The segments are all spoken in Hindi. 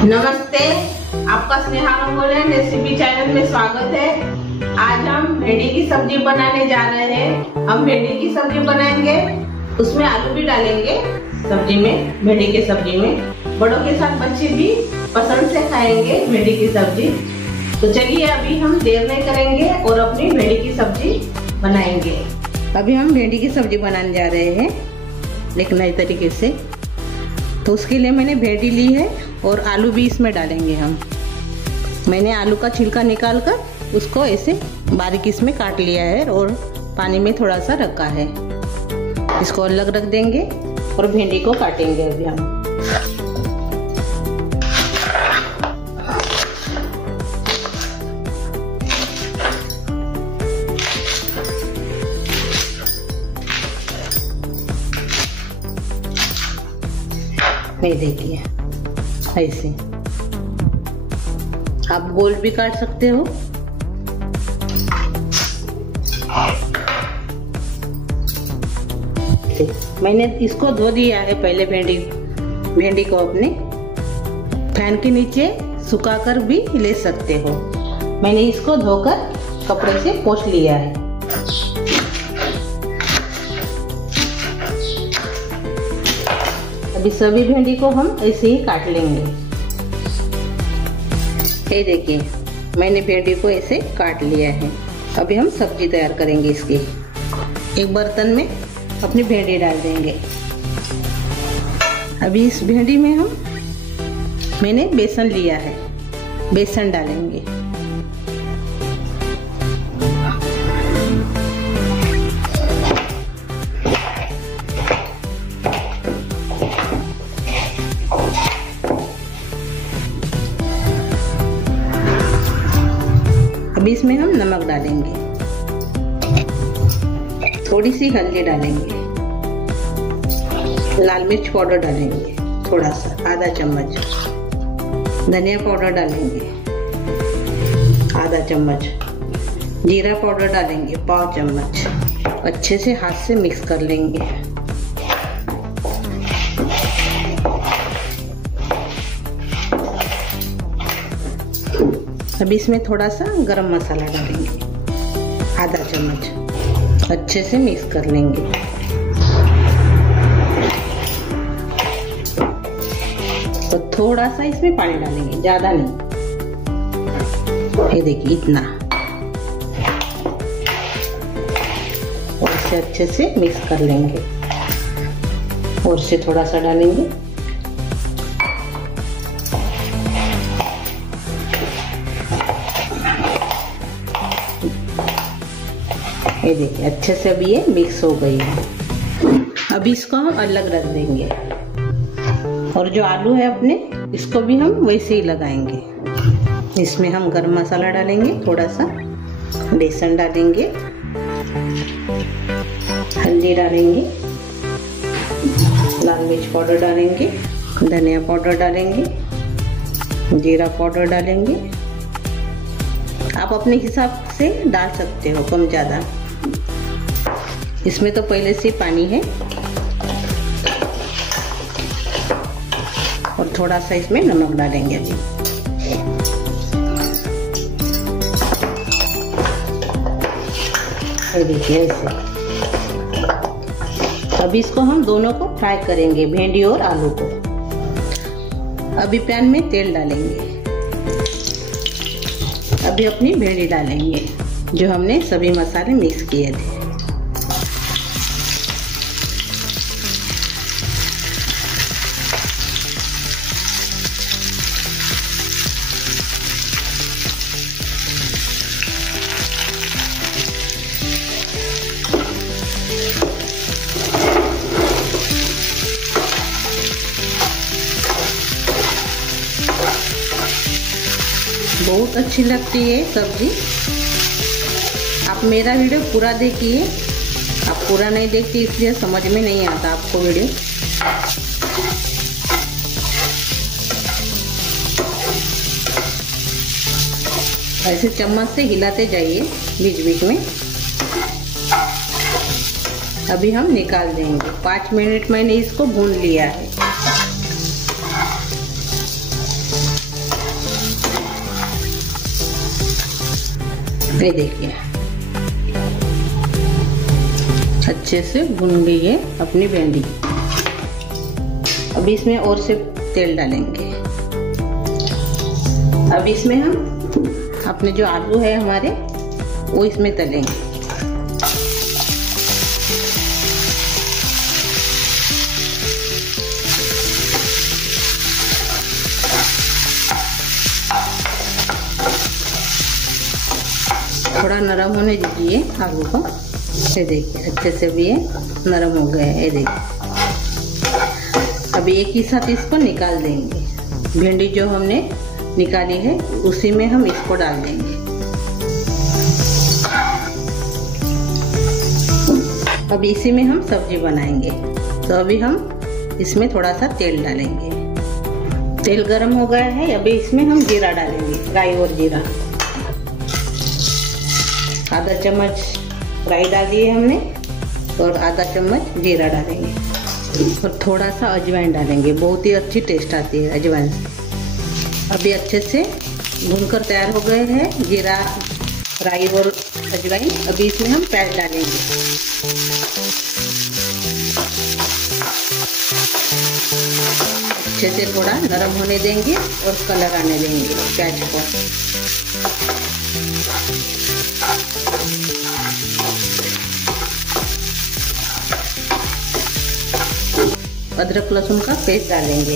नमस्ते, आपका स्नेहा रंगोलियन रेसिपी चैनल में स्वागत है। आज हम भिंडी की सब्जी बनाने जा रहे हैं। हम भिंडी की सब्जी बनाएंगे, उसमें आलू भी डालेंगे सब्जी में। भिंडी की सब्जी में बड़ों के साथ बच्चे भी पसंद से खाएंगे भिंडी की सब्जी। तो चलिए अभी हम देर नहीं करेंगे और अपनी भिंडी की सब्जी बनाएंगे। अभी हम भिंडी की सब्जी बनाने जा रहे हैं एक नए तरीके से। तो उसके लिए मैंने भिंडी ली है और आलू भी इसमें डालेंगे हम। मैंने आलू का छिलका निकाल कर उसको ऐसे बारीक इसमें काट लिया है और पानी में थोड़ा सा रखा है। इसको अलग रख देंगे और भिंडी को काटेंगे अभी हम। ये देखिए ऐसे आप गोल भी काट सकते हो। मैंने इसको धो दिया है पहले भिंडी को अपने फैन के नीचे सुखाकर भी ले सकते हो। मैंने इसको धोकर कपड़े से पोंछ लिया है। अभी सभी भिंडी को हम ऐसे ही काट लेंगे। ये देखिए मैंने भिंडी को ऐसे काट लिया है। अभी हम सब्जी तैयार करेंगे इसकी। एक बर्तन में अपनी भिंडी डाल देंगे। अभी इस भिंडी में मैंने बेसन लिया है, बेसन डालेंगे। अभी इसमें हम नमक डालेंगे, थोड़ी सी हल्दी डालेंगे, लाल मिर्च पाउडर डालेंगे थोड़ा सा आधा चम्मच, धनिया पाउडर डालेंगे आधा चम्मच, जीरा पाउडर डालेंगे पाव चम्मच। अच्छे से हाथ से मिक्स कर लेंगे। अभी इसमें थोड़ा सा गरम मसाला डालेंगे आधा चम्मच। अच्छे से मिक्स कर लेंगे। तो थोड़ा सा इसमें पानी डालेंगे, ज्यादा नहीं। ये देखिए इतना। और इसे अच्छे से मिक्स कर लेंगे। और से थोड़ा सा डालेंगे। ये देखिए अच्छे से अभी ये मिक्स हो गई है। अभी इसको हम अलग रख देंगे। और जो आलू है अपने, इसको भी हम वैसे ही लगाएंगे। इसमें हम गरम मसाला डालेंगे, थोड़ा सा बेसन डालेंगे, हल्दी डालेंगे, लाल मिर्च पाउडर डालेंगे, धनिया पाउडर डालेंगे, जीरा पाउडर डालेंगे। आप अपने हिसाब से डाल सकते हो, कम ज्यादा। इसमें तो पहले से पानी है। और थोड़ा सा इसमें नमक डालेंगे अभी। ये देखिए ऐसे। अभी इसको हम दोनों को फ्राई करेंगे, भिंडी और आलू को। अभी पैन में तेल डालेंगे। अभी अपनी भिंडी डालेंगे जो हमने सभी मसाले मिक्स किए थे। बहुत अच्छी लगती है सब्जी। आप मेरा वीडियो पूरा देखिए। आप पूरा नहीं देखते इसलिए समझ में नहीं आता आपको वीडियो। ऐसे चम्मच से हिलाते जाइए बीच बीच में। अभी हम निकाल देंगे। 5 मिनट मैंने इसको भून लिया है। ये देखिए अच्छे से भुन गई है अपनी भिंडी। अब इसमें और से तेल डालेंगे। अब इसमें हम अपने जो आलू है हमारे वो इसमें तलेंगे। थोड़ा नरम होने दीजिए आलू को। ये देखिए अच्छे से भी ये नरम हो गए हैं। ये देखिए अभी एक ही साथ इसको निकाल देंगे। भिंडी जो हमने निकाली है उसी में हम इसको डाल देंगे। अब इसी में हम सब्जी बनाएंगे। तो अभी हम इसमें थोड़ा सा तेल डालेंगे। तेल गरम हो गया है। अभी इसमें हम जीरा डालेंगे, राई और जीरा। आधा चम्मच राई डाल दिए हमने और आधा चम्मच जीरा डालेंगे और थोड़ा सा अजवाइन डालेंगे। बहुत ही अच्छी टेस्ट आती है अजवाइन से। अभी अच्छे से भूनकर तैयार हो गए हैं जीरा, राई और अजवाइन। अभी इसमें हम प्याज डालेंगे। अच्छे से थोड़ा नरम होने देंगे और कलर आने देंगे प्याज को। अदरक लहसुन का पेस्ट डालेंगे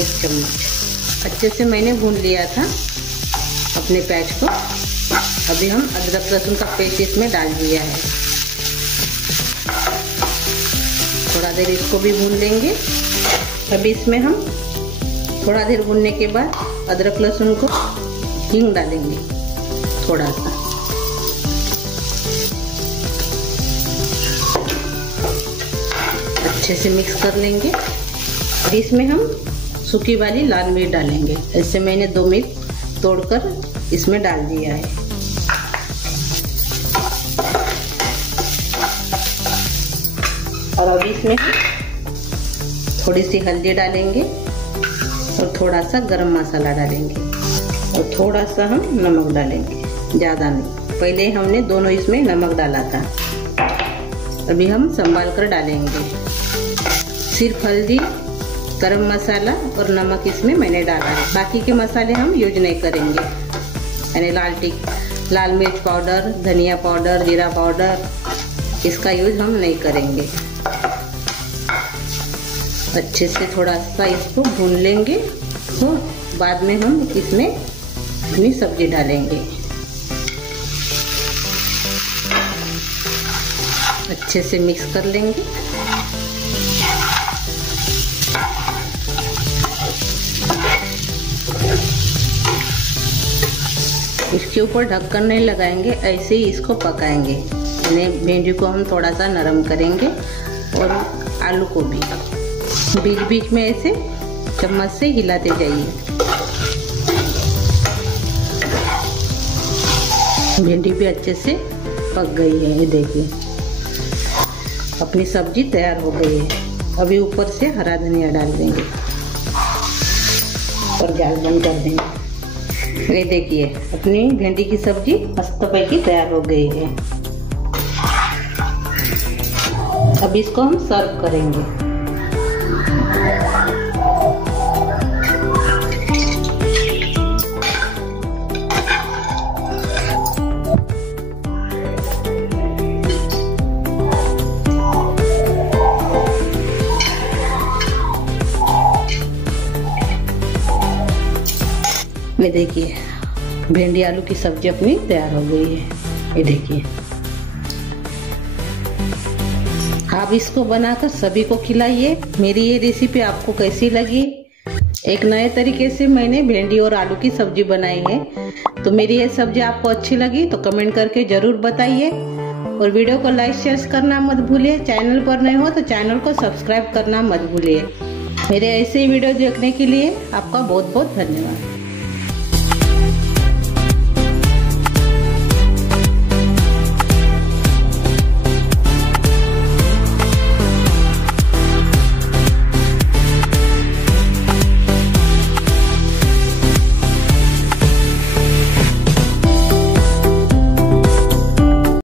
1 चम्मच। अच्छे से मैंने भून लिया था अपने प्याज को। अभी हम अदरक लहसुन का पेस्ट इसमें डाल दिया है। थोड़ा देर इसको भी भून लेंगे। अभी इसमें हम थोड़ा देर भूनने के बाद अदरक लहसुन को हींग डालेंगे थोड़ा सा। अच्छे से मिक्स कर लेंगे। और इसमें हम सूखी वाली लाल मिर्च डालेंगे। ऐसे मैंने 2 मिर्च तोड़कर इसमें डाल दिया है। और अभी इसमें थोड़ी सी हल्दी डालेंगे और थोड़ा सा गरम मसाला डालेंगे और थोड़ा सा हम नमक डालेंगे, ज़्यादा नहीं। पहले हमने दोनों इसमें नमक डाला था। अभी हम संभाल कर डालेंगे। सिर्फ हल्दी, गरम मसाला और नमक इसमें मैंने डाला है। बाकी के मसाले हम यूज नहीं करेंगे। यानी लाल मिर्च पाउडर, धनिया पाउडर, जीरा पाउडर, इसका यूज हम नहीं करेंगे। अच्छे से थोड़ा सा इसको भून लेंगे। तो बाद में हम इसमें अपनी सब्जी डालेंगे। अच्छे से मिक्स कर लेंगे। इसके ऊपर ढक्कन नहीं लगाएंगे, ऐसे ही इसको पकाएंगे। यानी भिंडी को हम थोड़ा सा नरम करेंगे और आलू को भी। बीच बीच में ऐसे चम्मच से हिलाते जाइए। भिंडी भी अच्छे से पक गई है। ये देखिए अपनी सब्जी तैयार हो गई है। अभी ऊपर से हरा धनिया डाल देंगे और गैस बंद कर देंगे। ये देखिए अपनी भिंडी की सब्जी मस्त पैकी तैयार हो गई है। अब इसको हम सर्व करेंगे। ये देखिए भिंडी आलू की सब्जी अपनी तैयार हो गई है। ये देखिए आप इसको बनाकर सभी को खिलाइए। मेरी ये रेसिपी आपको कैसी लगी? एक नए तरीके से मैंने भिंडी और आलू की सब्जी बनाई है। तो मेरी ये सब्जी आपको अच्छी लगी तो कमेंट करके जरूर बताइए और वीडियो को लाइक शेयर करना मत भूलिए। चैनल पर नए हो तो चैनल को सब्सक्राइब करना मत भूलिए। मेरे ऐसे ही वीडियो देखने के लिए आपका बहुत बहुत धन्यवाद।